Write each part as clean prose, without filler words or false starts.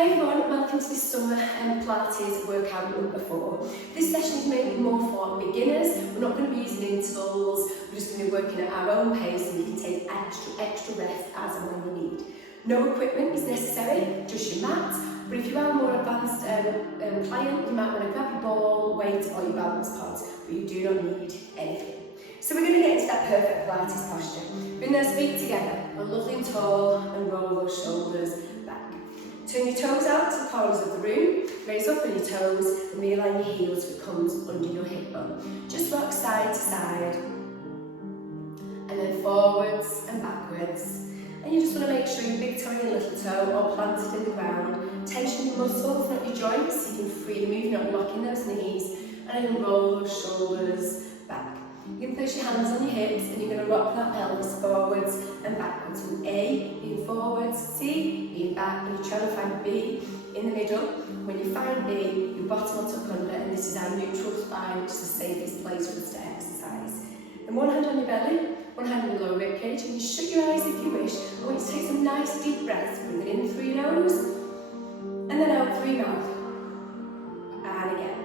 Hi everyone, welcome to this summer Pilates workout number 4. This session is mainly more for beginners. We're not going to be using intervals, we're just going to be working at our own pace and you can take extra rest as and when you need. No equipment is necessary, just your mat, but if you are a more advanced client, you might want to grab your ball, weight or your balance pods, but you do not need anything. So we're going to get into that perfect Pilates posture. Bring those feet together, a lovely and tall, and roll those shoulders back. Turn your toes out to the corners of the room, raise up on your toes and realign your heels so it comes under your hip bone. Just rock side to side and then forwards and backwards. And you just want to make sure your big toe and your little toe are planted in the ground. Tension your muscles, not your joints, so you can freely move, you're not locking those knees. And then roll those shoulders back. You can place your hands on your hips and you're going to rock that pelvis forwards and backwards. From A, being forwards, C, being back, and you're trying to find B in the middle. When you find B, your bottom will tuck under, and this is our neutral spine, which is the safest place for us to exercise. Then one hand on your belly, one hand on your lower rib cage, and you shut your eyes if you wish. I want you to take some nice deep breaths, breathing in through your nose, and then out through your mouth. And again.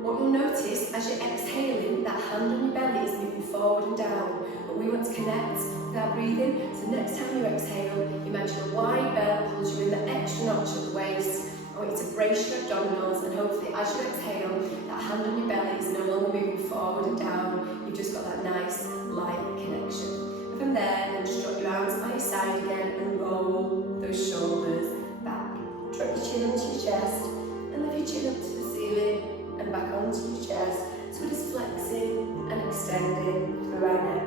What you'll notice as you're exhaling, that hand on your belly is moving forward and down, but we want to connect with our breathing. So next time you exhale, imagine a wide bell pulls you in that extra notch at the waist. I want you to brace your abdominals, and hopefully as you exhale, that hand on your belly is no longer moving forward and down. You've just got that nice light connection. And from there, then just drop your arms by your side again and roll those shoulders back. Drop your chin onto your chest and lift your chin up to the ceiling and back onto your chest, so it is flexing and extending through our neck.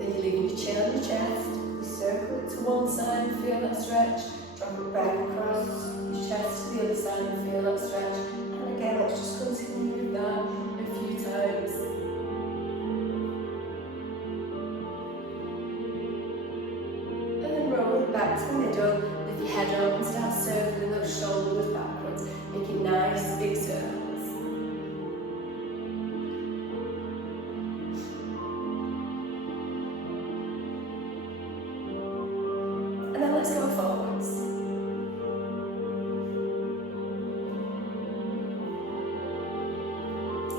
Then you're leaving your chin on your chest, you circle it to one side, feel that stretch, drop it back across your chest to the other side and feel that stretch. And again, let's just continue with that a few times. Back to the middle, lift your head up and start circling those shoulders backwards, making nice big circles. And then let's go forwards.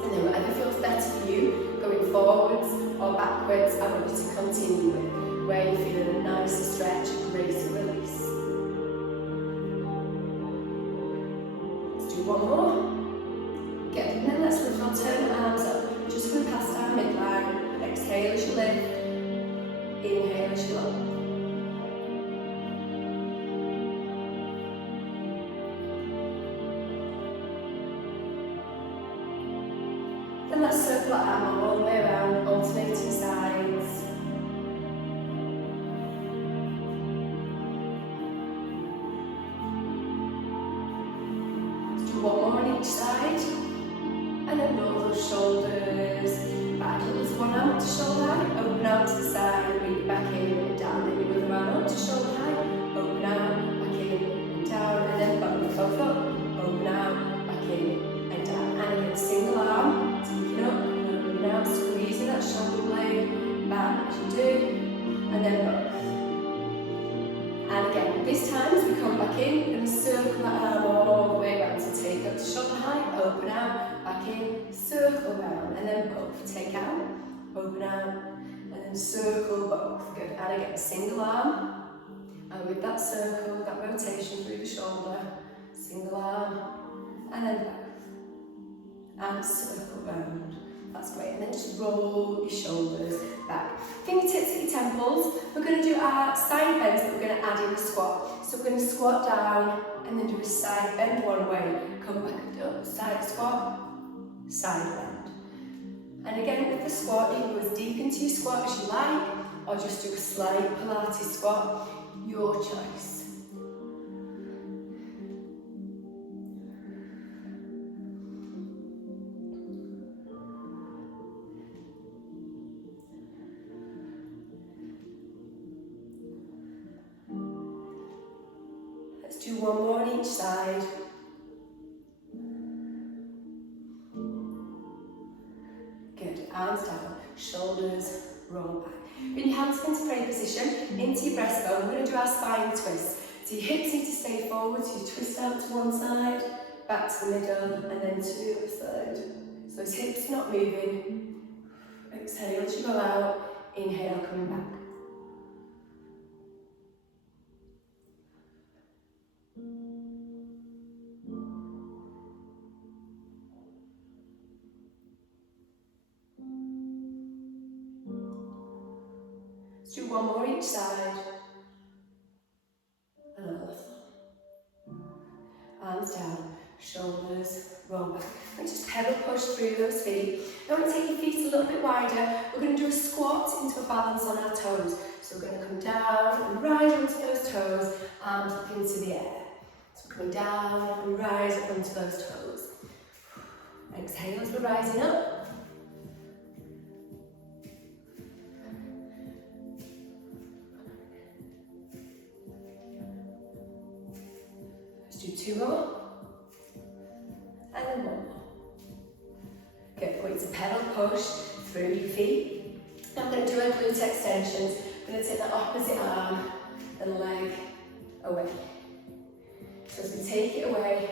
And then whatever feels better for you, going forwards or backwards, I want you to continue with. Where you're feeling a nice stretch, grace and release. Let's do one more. Good, and then let's lift, I'll turn the arms up, just going past our midline. Exhale as you lift, inhale as you lower. Then let's circle our arm all the way around, alternating sides. One more on each side, and then roll those shoulders back. Lift one arm up to shoulder height, open out to the side, bring it back in and down. Then your other arm up to shoulder height, open out, back in and down, and then both up, open out, back in and down. And again, single arm, taking up and open out, squeezing that shoulder blade back as you do, and then both. And again, this time as we come back in, we're going to circle that arm all the way around. So take up to shoulder height, open out, back in, circle round, and then both. Take out, open out, and then circle both. Good. And again, single arm, and with that circle, that rotation through the shoulder, single arm, and then both. And circle round. That's great. And then just roll your shoulders back. Fingertips at your temples. We're going to do our side bends, but we're going to add in a squat. So we're going to squat down and then do a side bend one way. Come back up, side squat, side bend. And again with the squat, you can go as deep into your squat as you like, or just do a slight Pilates squat, your choice. Do one more on each side. Good, arms down, shoulders shoulders, roll back. Bring your hands into prayer position, into your breastbone. We're going to do our spine twist. So your hips need to stay forward, so you twist out to one side, back to the middle, and then to the other side. So those hips not moving. Exhale as you go out, inhale, coming back. Let's do one more each side. Another. Arms down, shoulders, roll back. And just pedal push through those feet. Now we're going to take your feet a little bit wider. We're going to do a squat into a balance on our toes. So we're going to come down and rise onto those toes, arms up into the air. So we're coming down and rise up onto those toes. Exhale as we're rising up. Do two more, and then one more. Good, going to pedal push through your feet. Now I'm going to do our glute extensions. I'm going to take the opposite arm and leg away. So as we take it away,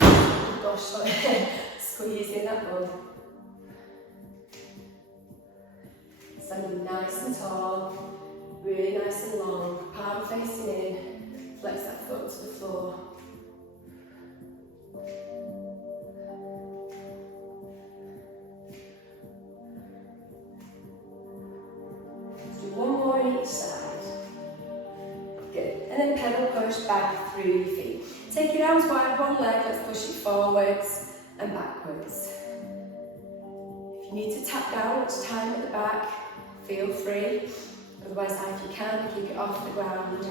gosh, squeezing that bum. Standing nice and tall, really nice and long, palm facing in, flex that foot to the floor. One more on each side. Good. And then pedal push back through your feet. Take your arms wide, one leg, let's push it forwards and backwards. If you need to tap down each time at the back, feel free. Otherwise, if you can, keep it off the ground.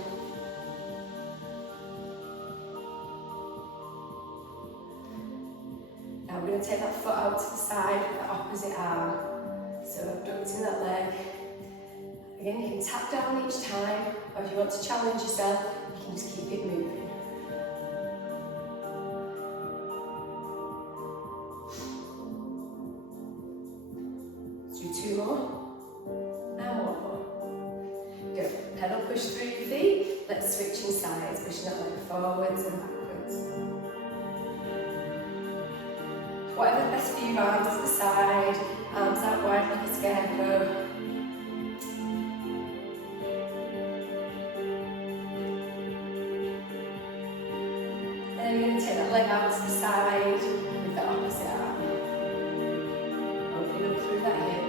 Now we're going to take that foot out to the side with the opposite arm. So abducting that leg. Again, you can tap down each time, or if you want to challenge yourself, you can just keep it moving. Let's do two more, and one more. Good. Pedal push through your feet. Let's switch in sides, pushing that leg forwards and backwards. Whatever's best for you, arms to the side, arms out wide like a scarecrow. Leg out to the side with the opposite arm. Opening up through that hip.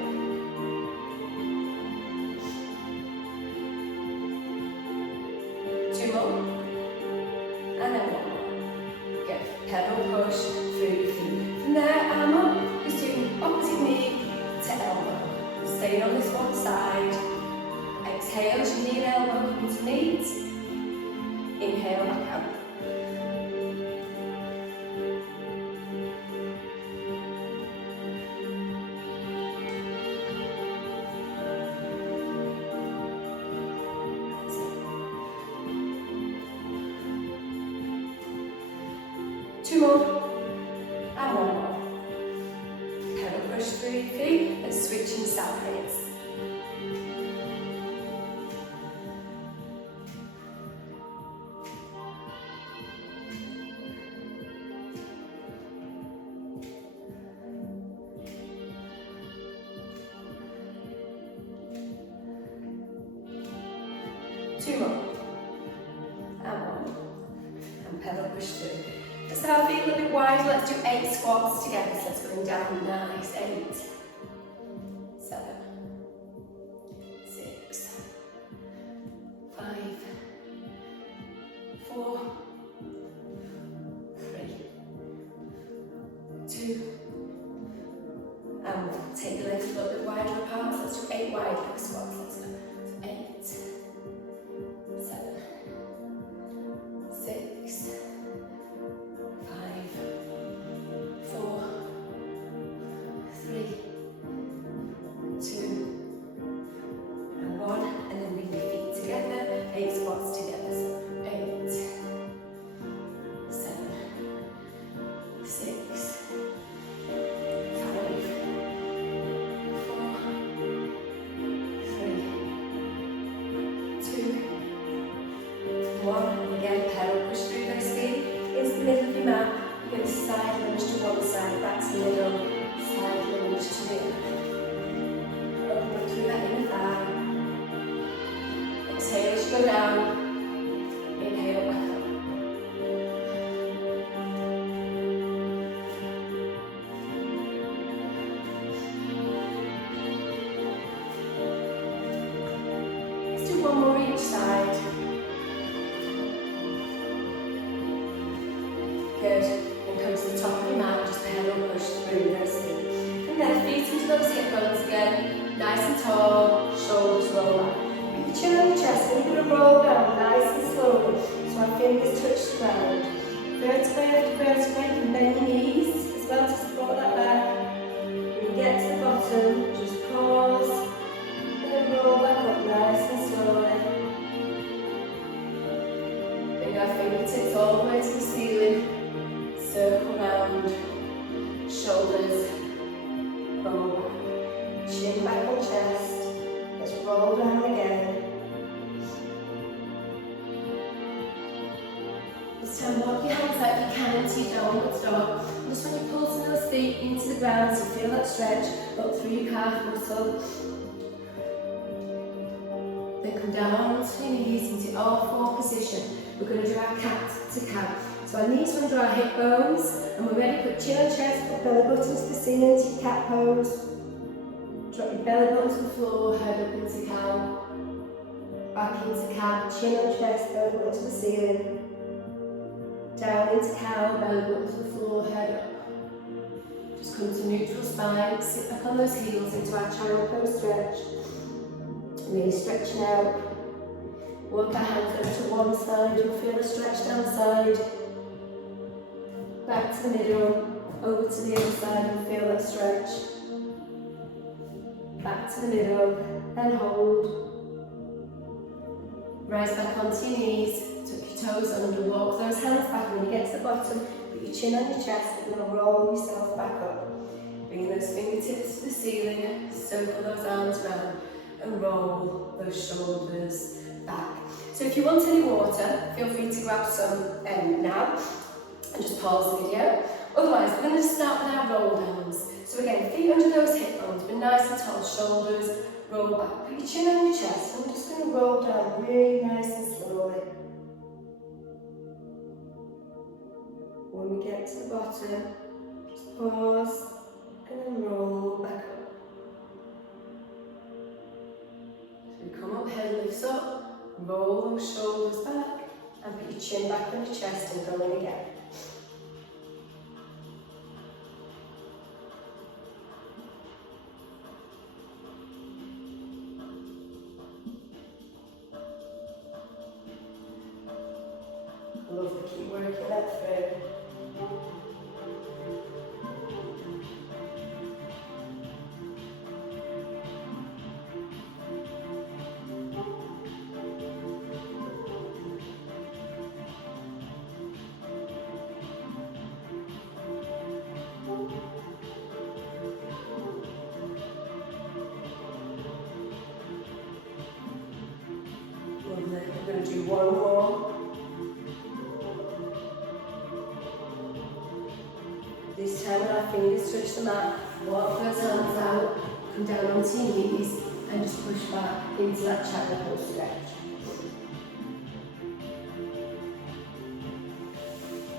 Two more. And then one more. Good. Pedal push through your feet. From there, arm up. Just doing opposite knee to elbow. Staying on this one side. Exhale as your knee and elbow come to meet. Inhale back out. Two more, and one more. Pedal push through your feet and switching sides. Two more, and one more. And pedal push through. So our feet a little bit wide, let's do 8 squats together. So let's go down, nice, 8, 7, 6, 5, 4, 3, 2, and 1. Take the legs a little bit wider apart, so let's do 8 wide leg squats. Let's go. So 8, 7, 6, 5, 4, 3, side. Good. Then come to the top of your mat, just pedal, push through those feet. And then feet into those hip bones again, nice and tall, shoulders roll back. Put your chin on your chest, and you're going to roll down nice and slowly, so our fingers touch the ground. Vertebrae after vertebrae, and bend your knees as well to support that back. When you get to the bottom, just pause, and then roll back up nice and slowly. Bring our fingertips all the way to the ceiling. Circle round, shoulders, roll back, chin back on chest, let's roll down again. This time walk your hands out if you can into your downward dog. And just when you're pulsing those feet into the ground, so feel that stretch up through your calf muscle. Then come down to your knees into all-four position. We're going to do our cat to cow. So our knees under our hip bones, and we're ready. Put chin on chest, put belly button to the ceiling into your cat pose. Drop your belly button to the floor, head up into cow. Back into cat, chin on chest, belly button to the ceiling. Down into cow, belly button to the floor, head up. Just come to neutral spine, sit back on those heels into our child pose stretch. Really stretching out. Work our hands over to one side, you'll feel a stretch down the side. Back to the middle, over to the other side and feel that stretch. Back to the middle, and hold. Rise back onto your knees, tuck your toes under, walk those hands back. When you get to the bottom, put your chin on your chest and then roll yourself back up. Bring those fingertips to the ceiling, circle those arms round and roll those shoulders back. So if you want any water, feel free to grab some now and just pause the video. Otherwise, we're going to start with our roll downs. So again, feet under those hip bones, but nice and tall, shoulders roll back. Put your chin on your chest, and we're just going to roll down really nice and slowly. When we get to the bottom, just pause and then roll back up. So we come up, head lifts up, roll those shoulders back, and put your chin back on your chest and go in again. Lovely, keep working that through. Lovely, we're going to do one more. This time when our fingers touch the mat, walk those hands out, come down onto your knees and just push back into that child pose stretch.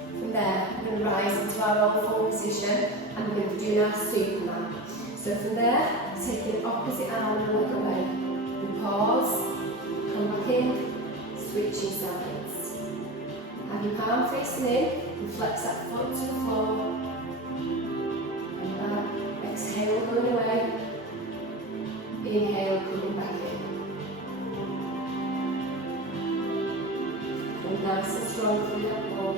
From there, we're going to rise into our all-four position and we're going to do our Superman. So from there, take your opposite arm and leg away. And pause, come back in, switching sides. Have your palm facing in and flex that foot to the floor. Exhale, going away. Inhale, coming back in. Come nice and strong through that wall.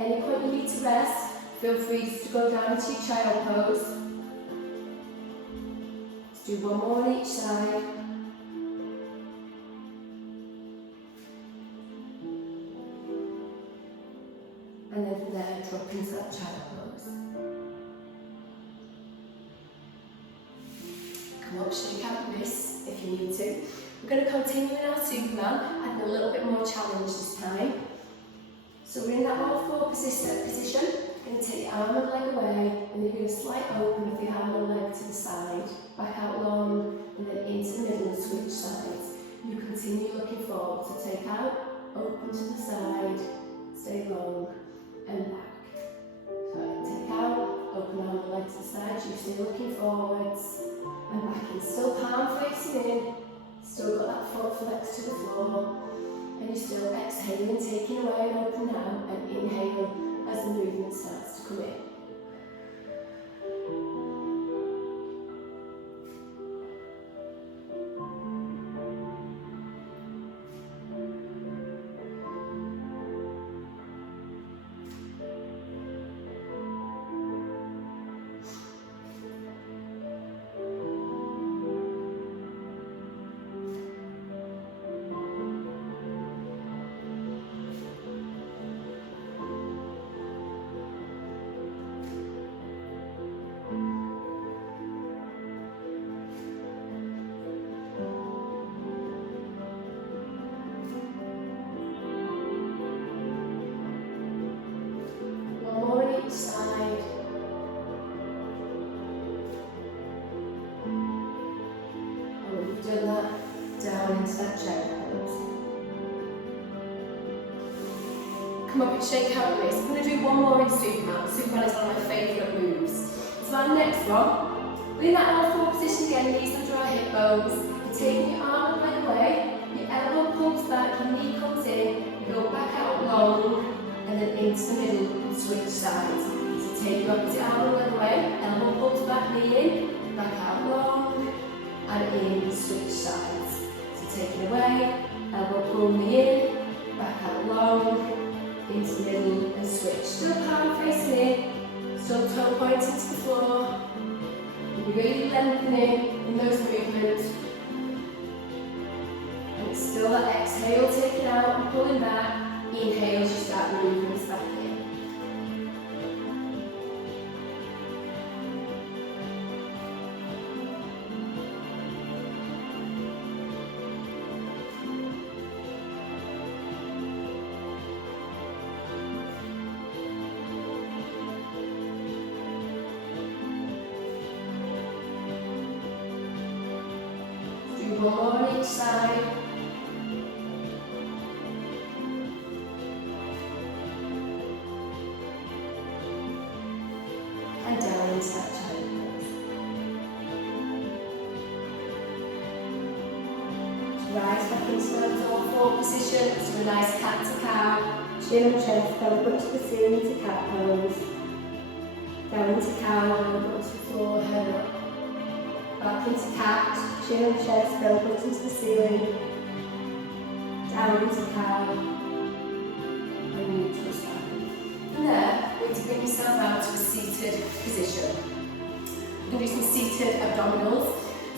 Any point you need to rest, feel free to go down into your child pose. Let's do one more on each side. And then from there, drop into that child pose. Come up, shake out the wrists if you need to. We're going to continue in our Superman, adding a little bit more challenge this time. So we're in that all four position. You're going to take your arm and leg away, and you're going to slight open of your arm and leg to the side, back out long, and then into the middle and switch sides. You continue looking forward, so take out, open to the side, stay long, and back. So take out, open arm and leg to the side, you stay looking forwards, and back in. Still palm facing in, still got that foot flexed to the floor, and you're still exhaling, taking away and open out, and inhale as the movement starts to come in. Side. And when you've done that, down into that chair pose. Come up and shake out the wrist. I'm going to do one more in Superman. Superman is one of my favourite moves. So our next one, we're in that L4 position again, knees under our hip bones. You're taking your arm and leg away, your elbow comes back, your knee comes in, you go back out long, and then into the middle and switch sides. So take your opposite arm and leg away, elbow pulls back, knee in, back out long, and in, switch sides. So take it away, elbow pull, knee in, back out long, into the middle and switch. Still palm facing in, still toe pointing to the floor. You're really lengthening in those movements. And it's still that exhale, taking out and pulling back. Inhale as you start the movements back in. Do one more on each side. And down into that child pose. Rise back into that all-four position, so a nice cat to cow. Chin and chest, belly button to the ceiling to cat pose. Down into cow, belly button to the floor, head up. Back into cat, chin and chest, belly button to the ceiling. Down into cow. And neutral spine. From there, we're going to bring yourself out to a seated position. We're going to do some seated abdominals.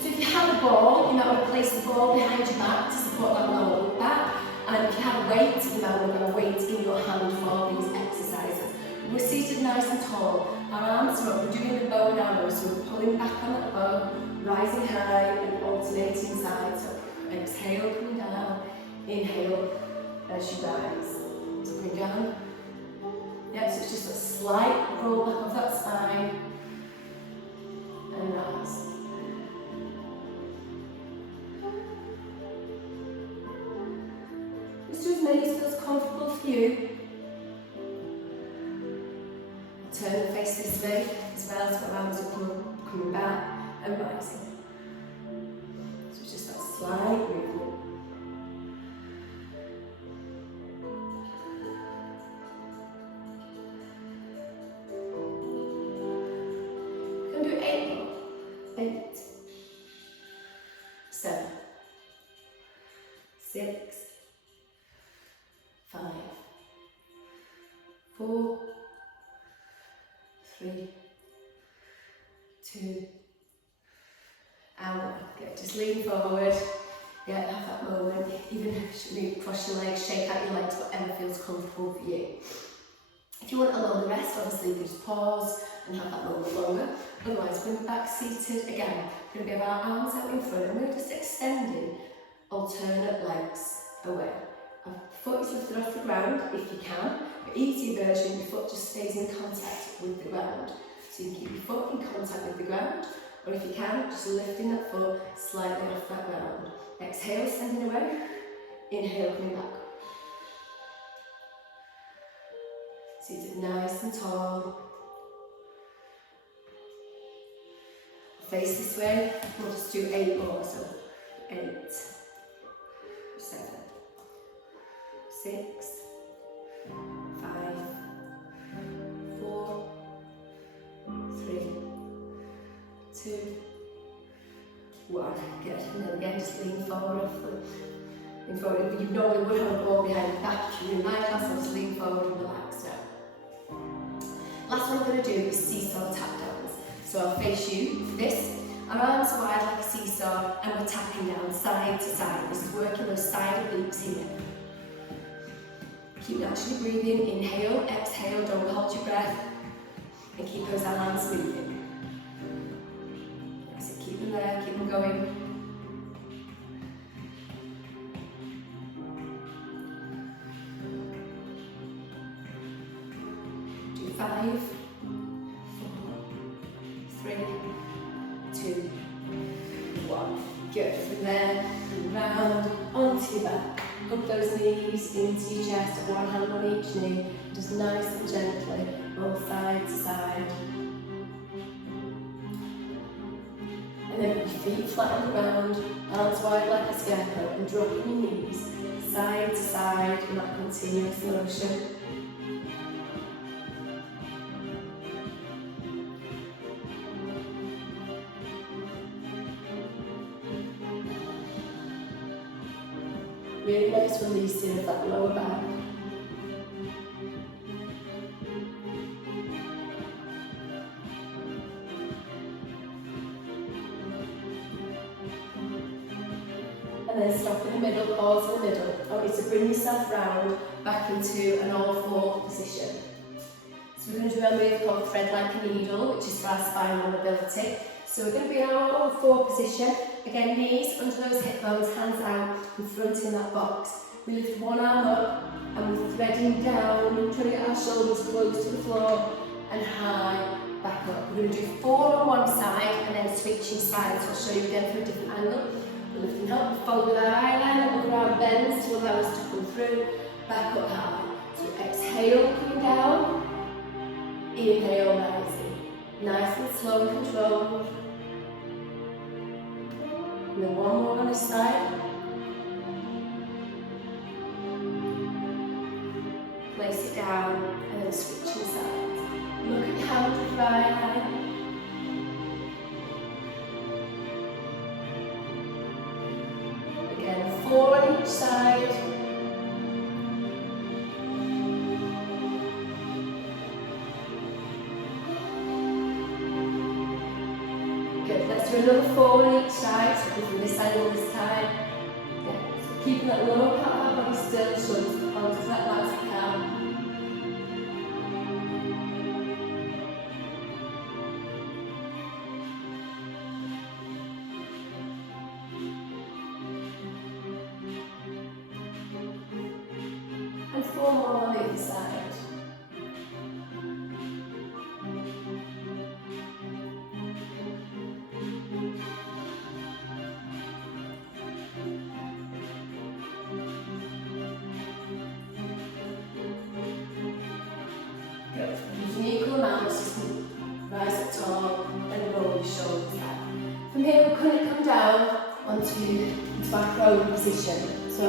So if you have a ball, you might want to place the ball behind your back to support that lower back. And if you have a weight, you might want to have a weight in your hand for these exercises. We're seated nice and tall. Our arms are up. We're doing the bow and arrow, so we're pulling back on that bow, rising high and alternating sides. So exhale, coming down. Inhale as you rise. So bring down. Yep, so it's just a slight roll back of that spine. And rise. Just do as many as feels comfortable for you. Turn and face this way as well, so our arms are coming back and rising. So it's just that slight movement. You can do 8 more. 8, 7, 6, 5, 4, 3, 2, and 1. Good. Just lean forward. Yeah, have that moment. Even maybe cross your legs, shake out your legs, whatever feels comfortable for you. If you want a longer rest, obviously you can just pause and have that moment longer. Otherwise, when we're back seated again, we're going to be our arms out in front and we're just extending alternate legs away. Our foot is lifted off the ground if you can. For easier version, your foot just stays in contact with the ground. So you can keep your foot in contact with the ground, or if you can, just lifting that foot slightly off that ground. Exhale, sending away. Inhale, coming back. Seated nice and tall. Face this way. We'll just do 8 more. So 8, 7, 6, 5, 4, 3, 2, 1. Good. And then again, just lean forward off the. Lean forward. You normally would have a ball behind the back if you're in my class, so just lean forward and relax now. Last one I'm going to do is seesaw tap downs. So I'll face you for this. Our arms wide like a seesaw, and we're tapping down side to side. This is working those side obliques here. Keep naturally breathing. Inhale, exhale, don't hold your breath. And keep those arms moving. That's it, keep them there, keep them going. Do 5, 4, 3, 2, 1. Good. From there, round onto your back. Hug those knees into your chest, one hand on each knee. Just nice and gently, both side to side. And then put your feet flat on the ground, arms wide like a scarecrow, and dropping your knees side to side in that continuous motion. Really nice releasing of that lower back. And then stop in the middle, pause in the middle. I want you to bring yourself round back into an all-four position. So we're going to do a move called thread like a needle, which is for our spinal mobility. So we're going to be in our all-four position. Again, knees under those hip bones, hands out in front in that box. We lift one arm up and we're threading down, trying to get our shoulders close to the floor and high back up. We're going to do 4 on one side and then switching sides. So I'll show you again from a different angle. We're lifting up, follow with our eye line, over our bends to allow us to come through, back up high. So exhale, coming down, inhale, rising. Nice and slow and controlled. And then one more on this side. Place it down and then switching sides. Look at your hand with your eye line. Again, 4 on each side. Good, let's do another 4 on each side, so from this angle this time. Yeah. So keeping that lower part of our body still, shoulders onto that last calf. And 4 more on the other side. Using equal amounts, just rise up tall and roll your shoulders back. From here, we're going to come down into our prone position. So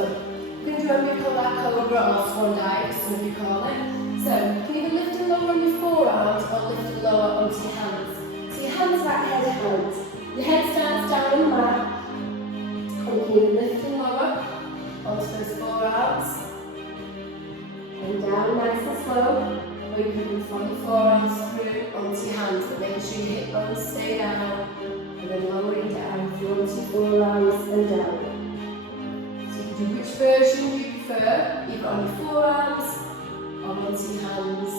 we're going to do what we call our cobra or swan dive, as some of you call it. So you can either lift and lower on your forearms or lift and lower onto your hands. So your hands back, head at hands. Your head stands down on the mat. And you can either lift and lower onto those forearms. And down nice and slow. Or you can move from your forearms through onto your hands, but make sure your hip bones stay down, and then lowering down through onto your forearms and down. So you can do which version you prefer, either on your forearms or onto your hands.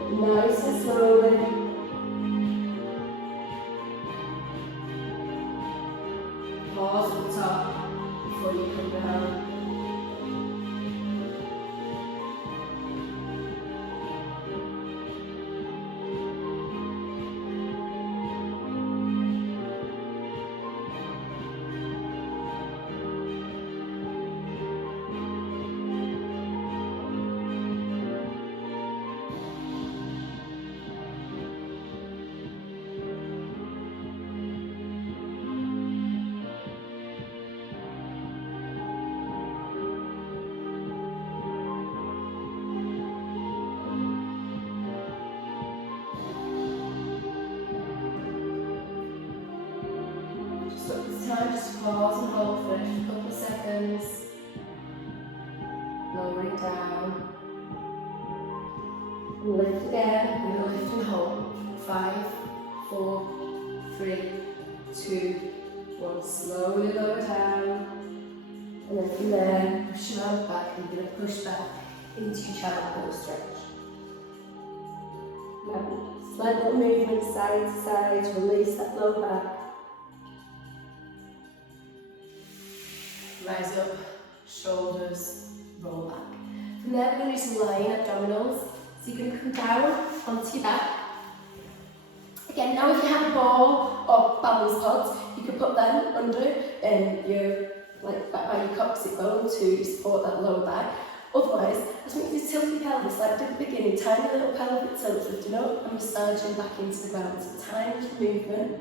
But nice and slowly, pause at the top before you come down. Time just pause and hold for a couple of seconds. Lower it down. And lift again. We're going to lift and hold. 5, 4, 3, 2, 1. Slowly lower down. And then from there, push your arms back. And you're going to push back into your child pose stretch. Now, slight little movement side to side. Release that lower back. Rise up, shoulders, roll back. From there we're going to do some lying abdominals. So you're going to come down onto your back. Again, now if you have a ball or balance pods, you can put them under your, like back by your coccyx bone to support that lower back. Otherwise, I just want you to tilt your pelvis like at the beginning, tiny little pelvic tilt, lifting up and massaging back into the ground. So tiny movement,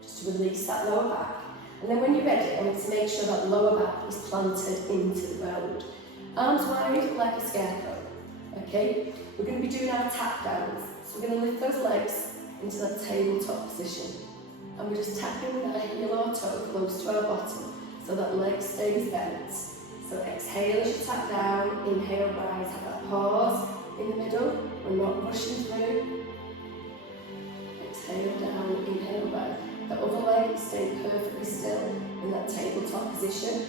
just to release that lower back. And then when you're ready, I want to make sure that lower back is planted into the ground. Arms wide like a scarecrow. Okay? We're going to be doing our tap downs. So we're going to lift those legs into that tabletop position. And we're just tapping with our heel or toe close to our bottom so that leg stays bent. So exhale as you tap down, inhale, rise, have that pause in the middle. We're not rushing through. Exhale down, inhale, rise. The other leg is staying perfectly still in that tabletop position.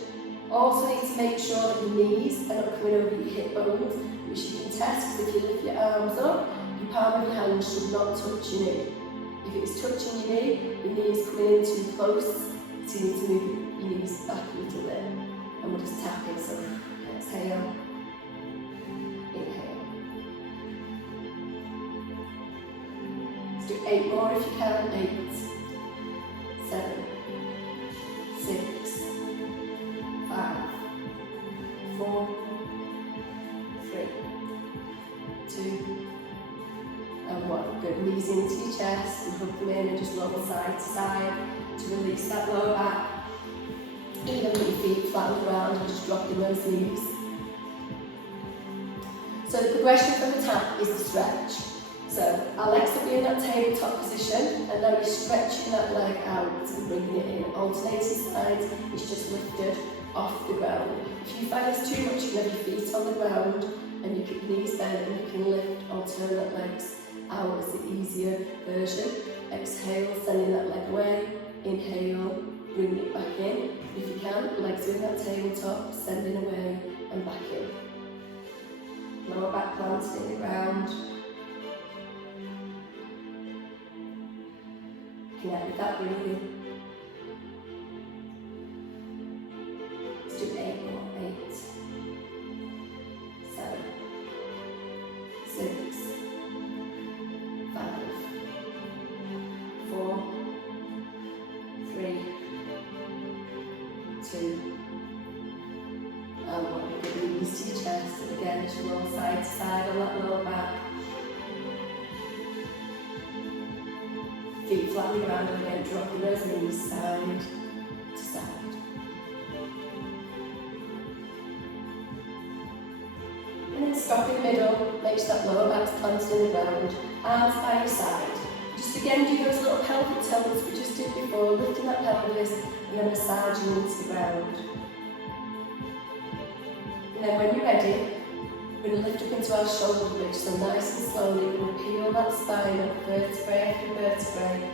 Also need to make sure that your knees are not coming over your hip bones, which you can test because if you lift your arms up, your palm of your hand should not touch your knee. If it's touching your knee is coming in too close, so you need to move your knees back a little bit. And we'll just tap in, so exhale, inhale. Let's do 8 more if you can, 8. 7, 6, 5, 4, 3, 2, and 1. Good. Knees into your chest and hug them in and just roll side to side to release that lower back. Even with your feet flat on the ground and just dropping those knees. So the progression from the tap is the stretch. So our legs will be in that tabletop position and now you're stretching that leg out and bringing it in. Alternating sides, it's just lifted off the ground. If you find this too much, you can have your feet on the ground and you keep your knees bent and you can lift alternate legs out as the easier version. Exhale, sending that leg away. Inhale, bring it back in. If you can, legs are in that tabletop, sending away and back in. Lower back planted in the ground. Connect with that breathing. Let's do 8 more. 8, 7, 6, 5, 4, 3, 2, and 1. Give the knees to your chest, and again just roll side to side on that lower back. Feet flat on the ground and again dropping those knees side to side. And then stop in the middle, make sure that lower back's planted in the ground, arms by your side. Just again do those little pelvic tilts we just did before, lifting that pelvis and then massaging into the ground. And then when you're ready, we're going to lift up into our shoulder bridge, so nice and slowly we're going to peel that spine up vertebrae after vertebrae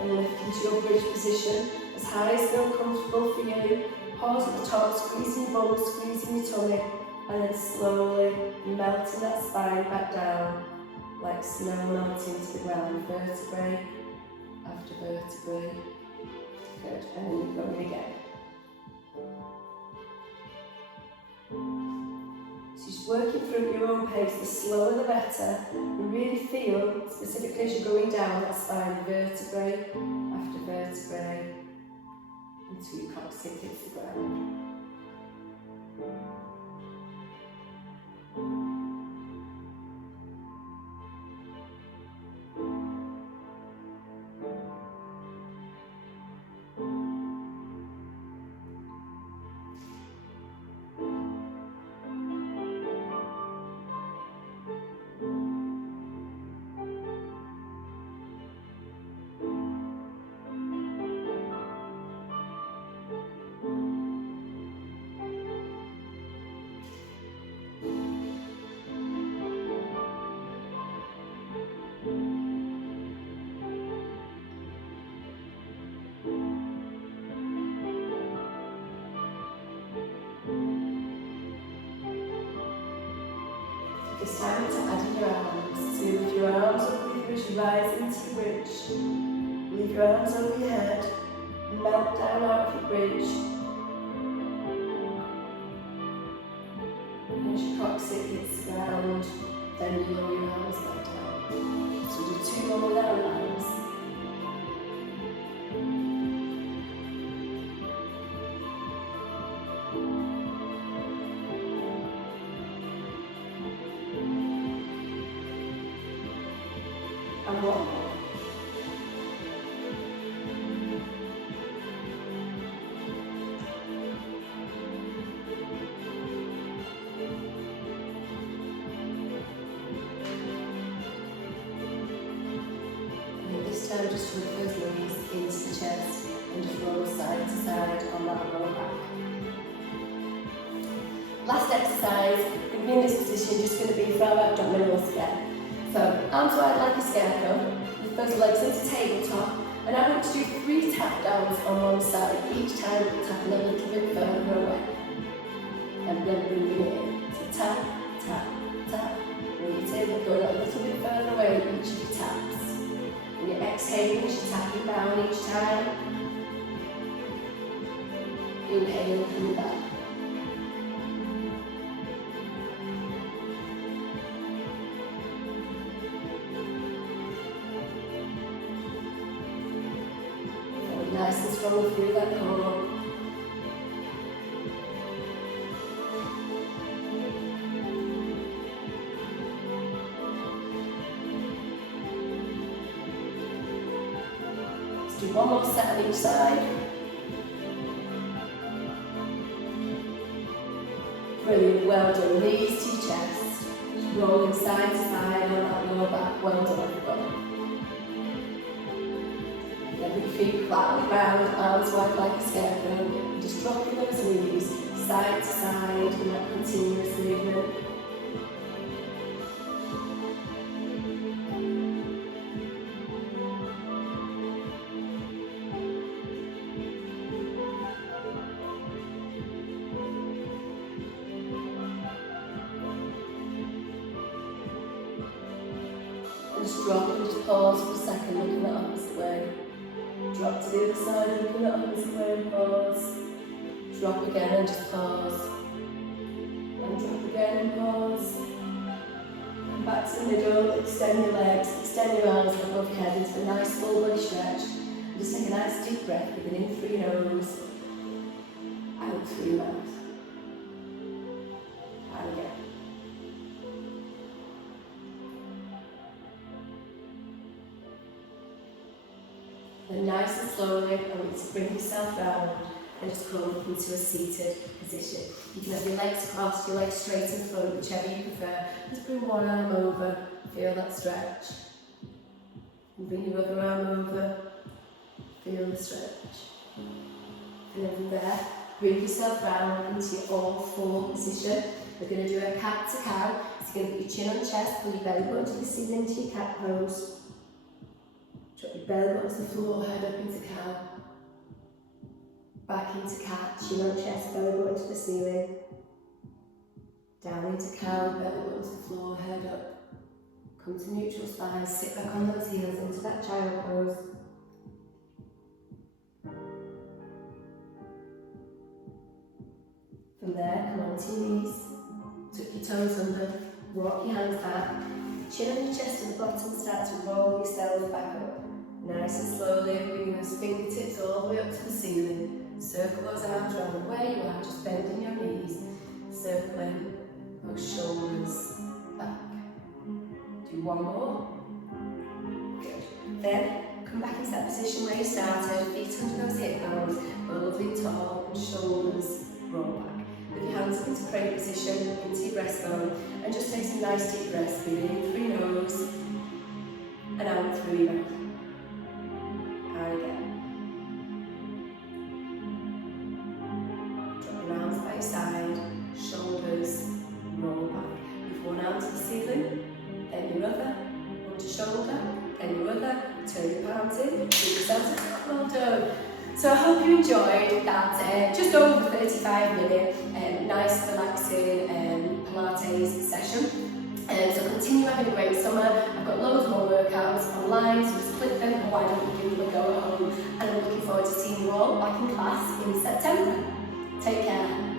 and lift into your bridge position as high as feel comfortable for you. Pause at the top, squeezing your bum, squeezing your tummy, and then slowly melting that spine back down like snow melting to the ground, vertebrae after vertebrae Good, and then you go in again. So just working through at your own pace, the slower the better. And really feel, specifically as you're going down that spine, vertebrae after vertebrae, until your coccyx hits the ground. It's time to add in your arms. So lift your arms up with you as you rise into the bridge. Leave your arms over your head. Melt down out of your bridge. And as your coccyx hits the ground, then you lower your arms back down. So do 2 more with our arms. And 1 more. And this time just tuck those knees into the chest and just roll side to side on that lower back. Last exercise, going to be in this position, just going to be for our abdominals again. So, arms wide like a scarecrow, lift those legs into tabletop, and I want to do 3 tap downs on one side, each time tapping a little bit further away. And then bringing it in. So tap, tap, tap, bring it in, going a little bit further away each of your taps. And you're exhaling as you're tapping down each time. Inhale, coming back. Nice and strong through that core. Let's do 1 more set on each side. Brilliant, well done. Knees to your chest. Just rolling side to side on that lower back. Well done, everybody. With your feet flat on the ground, arms wide like a scarecrow. Just dropping those knees side to side in that continuous movement. And just drop and just pause for a second, looking the opposite way. Drop to the other side, looking at opposite way and pause. Drop again and just pause. And drop again and pause. Come back to the middle, extend your legs, extend your arms above your head into a nice full body stretch. And just take a nice deep breath, breathing in through your nose, out through your mouth. And again. Then nice and slowly, I want you to bring yourself round and just come up into a seated position. You can have your legs crossed, your legs straight in front, whichever you prefer. Just bring one arm over, feel that stretch. And bring your other arm over, feel the stretch. And then from there, bring yourself round into your all-four position. We're going to do a cat to cow. So you're going to put your chin on the chest, pull your belly button to the ceiling into your cat pose. Drop your belly button to the floor, head up into cow. Back into cat, chin on chest, belly button to the ceiling. Down into cow, belly button to the floor, head up. Come to neutral spine, sit back on those heels into that child pose. From there, come onto your knees, tuck your toes under, walk your hands back, chin on your chest at the bottom, start to roll yourself back up. Nice and slowly, bringing those fingertips all the way up to the ceiling. Circle those arms around where you are, just bending your knees, circling those shoulders back. Do one more. Good. Then, come back into that position where you started, feet under those hip bones, go lovely tall, and shoulders roll back. With your hands up into prayer position, into your breastbone, and just take some nice deep breaths, breathing in through your nose, and out through your mouth. And again. Drop your arms by your side, shoulders roll back. With one arm to the ceiling, then your other, onto shoulder, then your other, turn your palms in, give yourself a top, well done. So I hope you enjoyed that just over 35-minute nice relaxing Pilates session. So continue having a great summer. I've got loads more workouts online, so just click them, or why don't you give them a go at home. And I'm looking forward to seeing you all back in class in September. Take care.